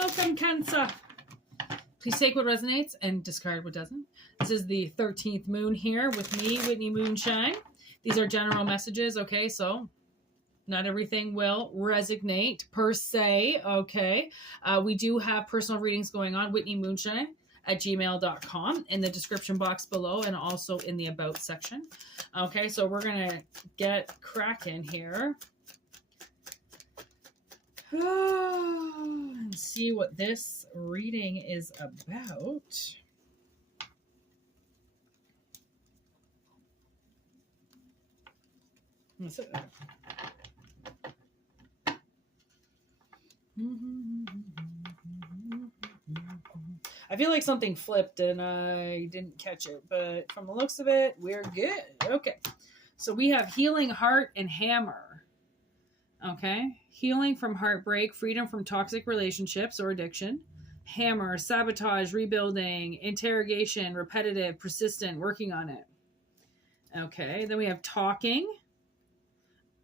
welcome, Cancer. Please take what resonates and discard what doesn't. This is the 13th moon here with me, Whitney Moonshine. These are general messages, okay? So not everything will resonate per se, okay? We do have personal readings going on, Whitney Moonshine at gmail.com in the description box below and also in the about section. Okay, so we're going to get cracking here. And see what this reading is about. I feel like something flipped and I didn't catch it, but from the looks of it, we're good. Okay, so we have healing heart and hammer. Okay, healing from heartbreak, freedom from toxic relationships or addiction. Hammer, sabotage, rebuilding, interrogation, repetitive, persistent, working on it. Okay, then we have talking.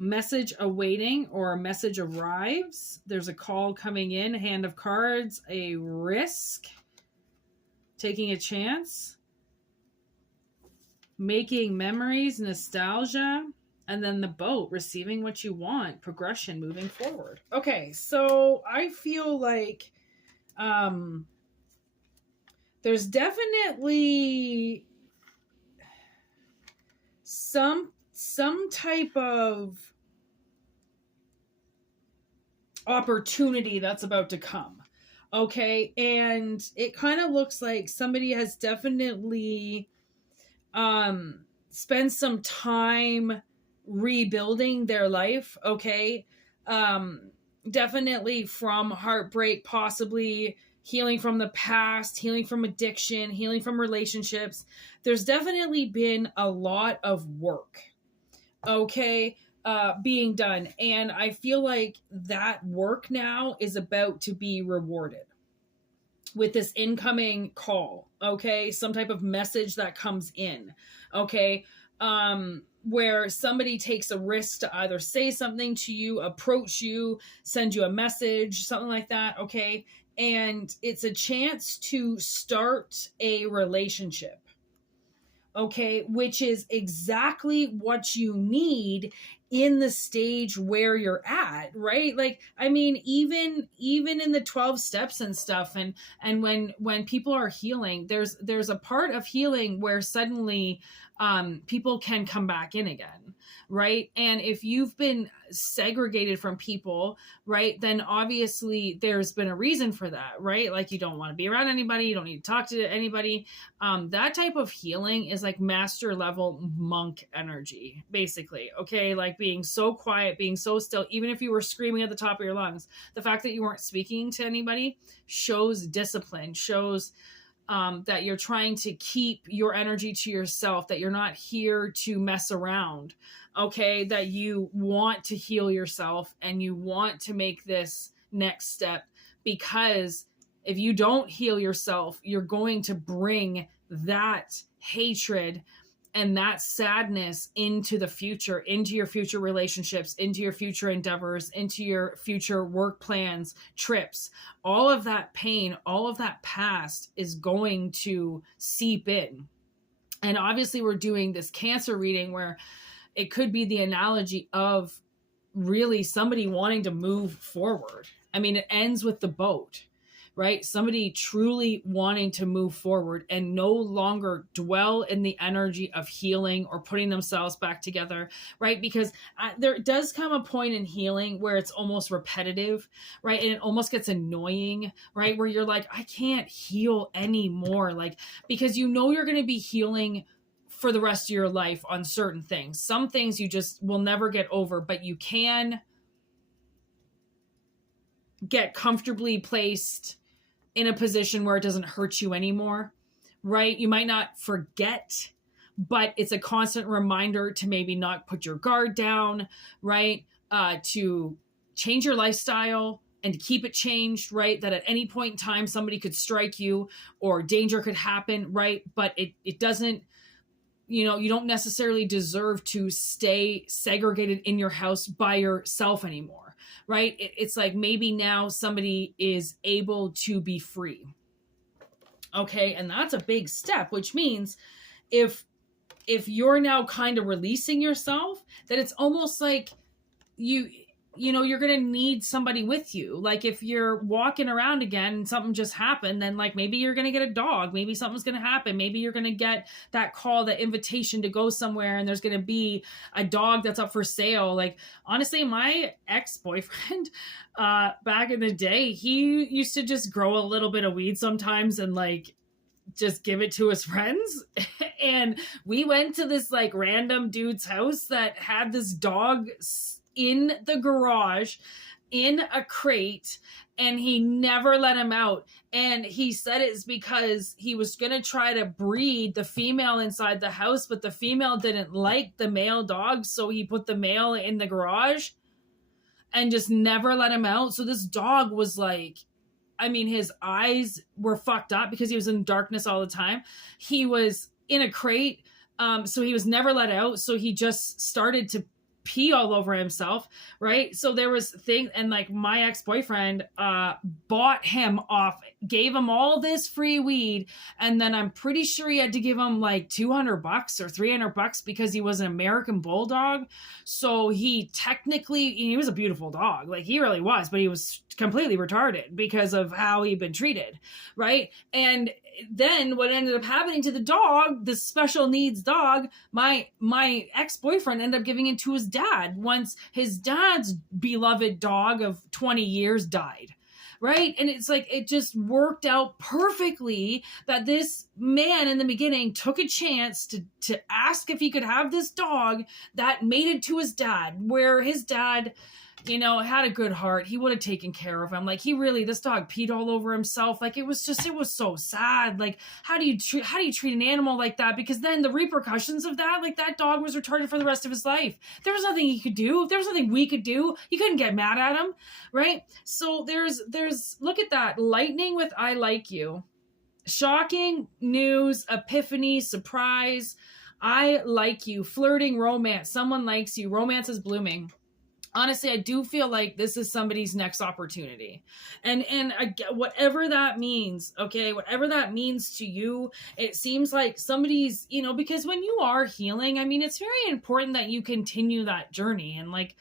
Message awaiting or a message arrives. There's a call coming in, hand of cards, a risk, taking a chance, making memories, nostalgia, and then the boat, receiving what you want, progression, moving forward. Okay, so I feel like there's definitely some type of opportunity that's about to come. Okay, and it kind of looks like somebody has definitely spent some time rebuilding their life. Okay, definitely from heartbreak, possibly healing from the past, healing from addiction, healing from relationships. There's definitely been a lot of work, okay, being done. And I feel like that work now is about to be rewarded with this incoming call, okay? Some type of message that comes in, okay? Where somebody takes a risk to either say something to you, approach you, send you a message, something like that, okay? And it's a chance to start a relationship, okay? Which is exactly what you need in the stage where you're at, right? Like, I mean, even in the 12 steps and stuff, and when people are healing, there's a part of healing where suddenly people can come back in again, right? And if you've been segregated from people, right, then obviously there's been a reason for that, right? Like, you don't want to be around anybody, you don't need to talk to anybody. That type of healing is like master level monk energy, basically, okay? Like being so quiet, being so still, even if you were screaming at the top of your lungs, the fact that you weren't speaking to anybody shows discipline, shows that you're trying to keep your energy to yourself, that you're not here to mess around, okay? That you want to heal yourself and you want to make this next step, because if you don't heal yourself, you're going to bring that hatred and that sadness into the future, into your future relationships, into your future endeavors, into your future work plans, trips. All of that pain, all of that past is going to seep in. And obviously we're doing this Cancer reading where it could be the analogy of really somebody wanting to move forward. I mean, it ends with the boat, right? Somebody truly wanting to move forward and no longer dwell in the energy of healing or putting themselves back together, right? Because there does come a point in healing where it's almost repetitive, right? And it almost gets annoying, right? Where you're like, I can't heal anymore. Like, because you know you're going to be healing for the rest of your life on certain things. Some things you just will never get over, but you can get comfortably placed in a position where it doesn't hurt you anymore, right? You might not forget, but it's a constant reminder to maybe not put your guard down, right? To change your lifestyle and to keep it changed, right? That at any point in time, somebody could strike you or danger could happen, right? But it doesn't, you know, you don't necessarily deserve to stay segregated in your house by yourself anymore. there, right? It's like maybe now somebody is able to be free. Okay. And that's a big step, which means if you're now kind of releasing yourself, that it's almost like you're going to need somebody with you. Like if you're walking around again and something just happened, then like maybe you're going to get a dog. Maybe something's going to happen. Maybe you're going to get that call, that invitation to go somewhere, and there's going to be a dog that's up for sale. Like honestly, my ex-boyfriend, back in the day, he used to just grow a little bit of weed sometimes and like just give it to his friends. And we went to this like random dude's house that had this dog in the garage in a crate, and he never let him out. And he said it's because he was going to try to breed the female inside the house, but the female didn't like the male dog, so he put the male in the garage and just never let him out. So this dog was like, I mean, his eyes were fucked up because he was in darkness all the time. He was in a crate, so he was never let out. So he just started to pee all over himself, right? So there was thing, and like my ex-boyfriend bought him off, gave him all this free weed, and then I'm pretty sure he had to give him like $200 or $300 because he was an American bulldog. So he was a beautiful dog, like he really was, but he was completely retarded because of how he'd been treated, right? And then what ended up happening to the dog, the special needs dog, my ex-boyfriend ended up giving it to his dad once his dad's beloved dog of 20 years died, right? And it's like, it just worked out perfectly that this man in the beginning took a chance to ask if he could have this dog that mated to his dad, where his dad, had a good heart. He would have taken care of him. Like this dog peed all over himself. Like it was so sad. Like how do you treat an animal like that? Because then the repercussions of that, like that dog was retarded for the rest of his life. There was nothing he could do. There was nothing we could do. You couldn't get mad at him, right? So there's look at that. Lightning with I like you. Shocking news, epiphany, surprise. I like you. Flirting, romance. Someone likes you. Romance is blooming. Honestly, I do feel like this is somebody's next opportunity. And whatever that means, okay, whatever that means to you, it seems like somebody's, because when you are healing, I mean, it's very important that you continue that journey. And like,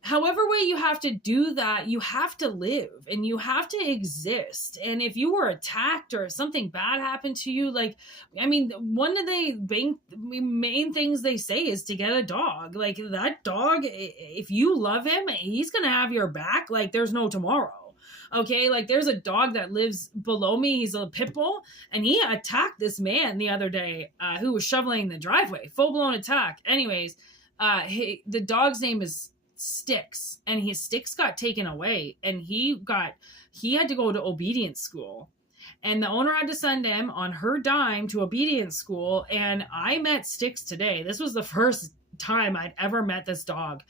however way you have to do that, you have to live and you have to exist. And if you were attacked or something bad happened to you, like, I mean, one of the main things they say is to get a dog. Like that dog, if you love him, he's going to have your back. Like there's no tomorrow. Okay. Like there's a dog that lives below me. He's a pit bull, and he attacked this man the other day, who was shoveling the driveway, full blown attack. Anyways, the dog's name is Sticks, and his Sticks got taken away, and he had to go to obedience school, and the owner had to send him on her dime to obedience school. And I met Sticks today. This was the first time I'd ever met this dog,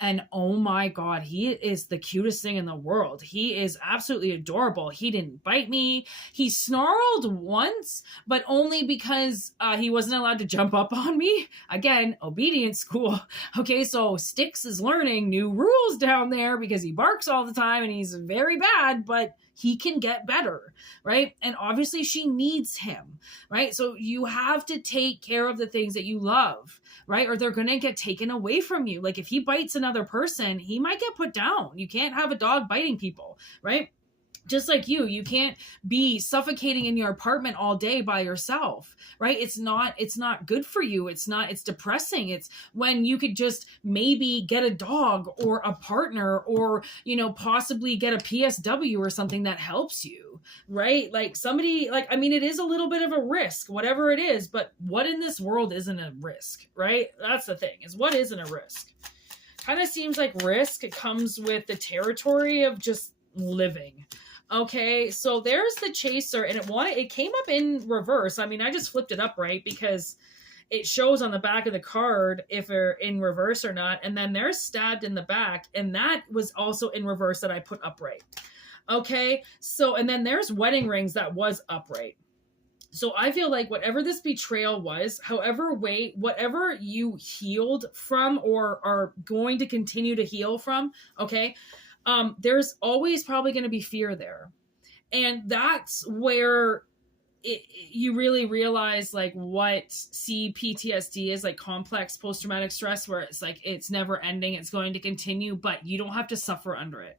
and oh my god, he is the cutest thing in the world. He is absolutely adorable. He didn't bite me. He snarled once, but only because he wasn't allowed to jump up on me. Again, obedience school. Okay, so Sticks is learning new rules down there because he barks all the time and he's very bad, but he can get better, right? And obviously she needs him, right? So you have to take care of the things that you love, right? Or they're going to get taken away from you. Like if he bites another person, he might get put down. You can't have a dog biting people, right? Just like you can't be suffocating in your apartment all day by yourself, right? It's not good for you. It's depressing. It's when you could just maybe get a dog or a partner or, possibly get a PSW or something that helps you, right? Like somebody, like, I mean, it is a little bit of a risk, whatever it is, but what in this world isn't a risk, right? That's the thing, is what isn't a risk? Kind of seems like risk comes with the territory of just living. Okay, so there's the chaser, and it came up in reverse. I mean, I just flipped it upright because it shows on the back of the card if they're in reverse or not. And then they're stabbed in the back, and that was also in reverse that I put upright. Okay, so, and then there's wedding rings that was upright. So I feel like whatever this betrayal was, whatever you healed from or are going to continue to heal from, okay, there's always probably going to be fear there. And that's where you really realize like what CPTSD is, like complex post-traumatic stress, where it's like it's never ending, it's going to continue, but you don't have to suffer under it.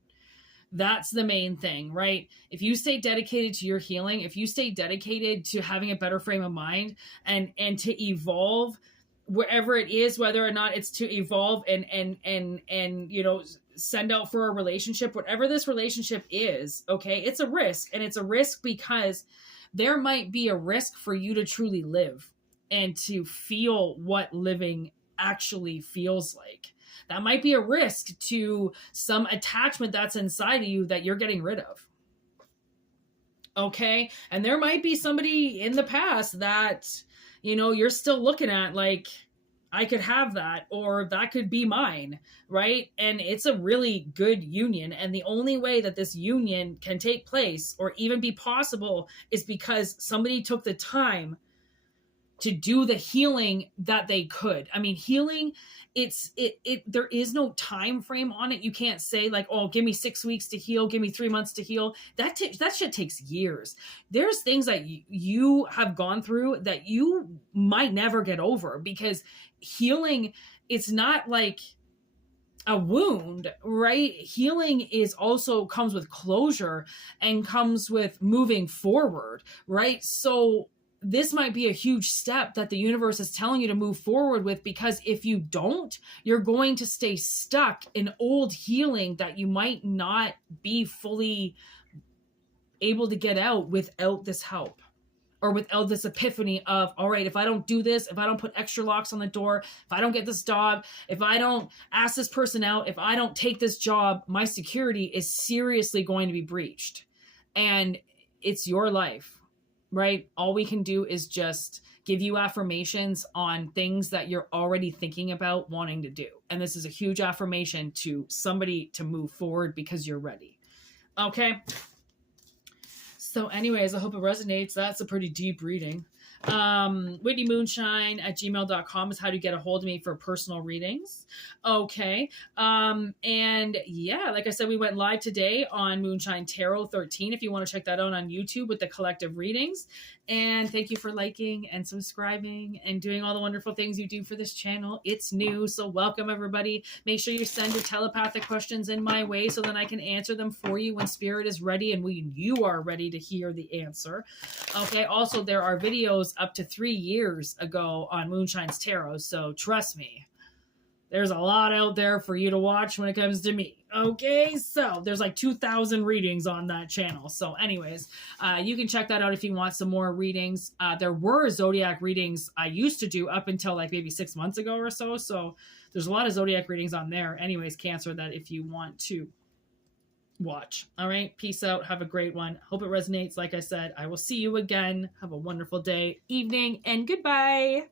That's the main thing, right? If you stay dedicated to your healing, if you stay dedicated to having a better frame of mind and to evolve wherever it is, whether or not it's to evolve and you know, send out for a relationship, whatever this relationship is, okay, it's a risk. And it's a risk because there might be a risk for you to truly live and to feel what living actually feels like. That might be a risk to some attachment that's inside of you that you're getting rid of. Okay? And there might be somebody in the past that, you know, you're still looking at like, I could have that, or that could be mine, right? And it's a really good union. And the only way that this union can take place or even be possible is because somebody took the time to do the healing that they could. I mean, healing, there is no time frame on it. You can't say like, oh, give me 6 weeks to heal, give me 3 months to heal. That shit takes years. There's things that you have gone through that you might never get over, because healing, it's not like a wound, right? Healing is also comes with closure and comes with moving forward, right? So this might be a huge step that the universe is telling you to move forward with, because if you don't, you're going to stay stuck in old healing that you might not be fully able to get out without this help, or without this epiphany of, all right, if I don't do this, if I don't put extra locks on the door, if I don't get this job, if I don't ask this person out, if I don't take this job, my security is seriously going to be breached. And it's your life. Right? All we can do is just give you affirmations on things that you're already thinking about wanting to do. And this is a huge affirmation to somebody to move forward because you're ready. Okay? So anyways, I hope it resonates. That's a pretty deep reading. Whitney Moonshine at gmail.com is how to get a hold of me for personal readings. Okay. And yeah, like I said, we went live today on Moonshine Tarot 13. If you want to check that out on YouTube with the collective readings. And thank you for liking and subscribing and doing all the wonderful things you do for this channel. It's new, so welcome everybody. Make sure you send your telepathic questions in my way so that I can answer them for you when spirit is ready and when you are ready to hear the answer. Okay, also there are videos up to 3 years ago on Moonshine's Tarot, so trust me, there's a lot out there for you to watch when it comes to me. Okay, so there's like 2,000 readings on that channel. So anyways, you can check that out if you want some more readings. There were Zodiac readings I used to do up until like maybe 6 months ago or so. So there's a lot of Zodiac readings on there. Anyways, Cancer, that if you want to watch. All right, peace out. Have a great one. Hope it resonates. Like I said, I will see you again. Have a wonderful day, evening, and goodbye.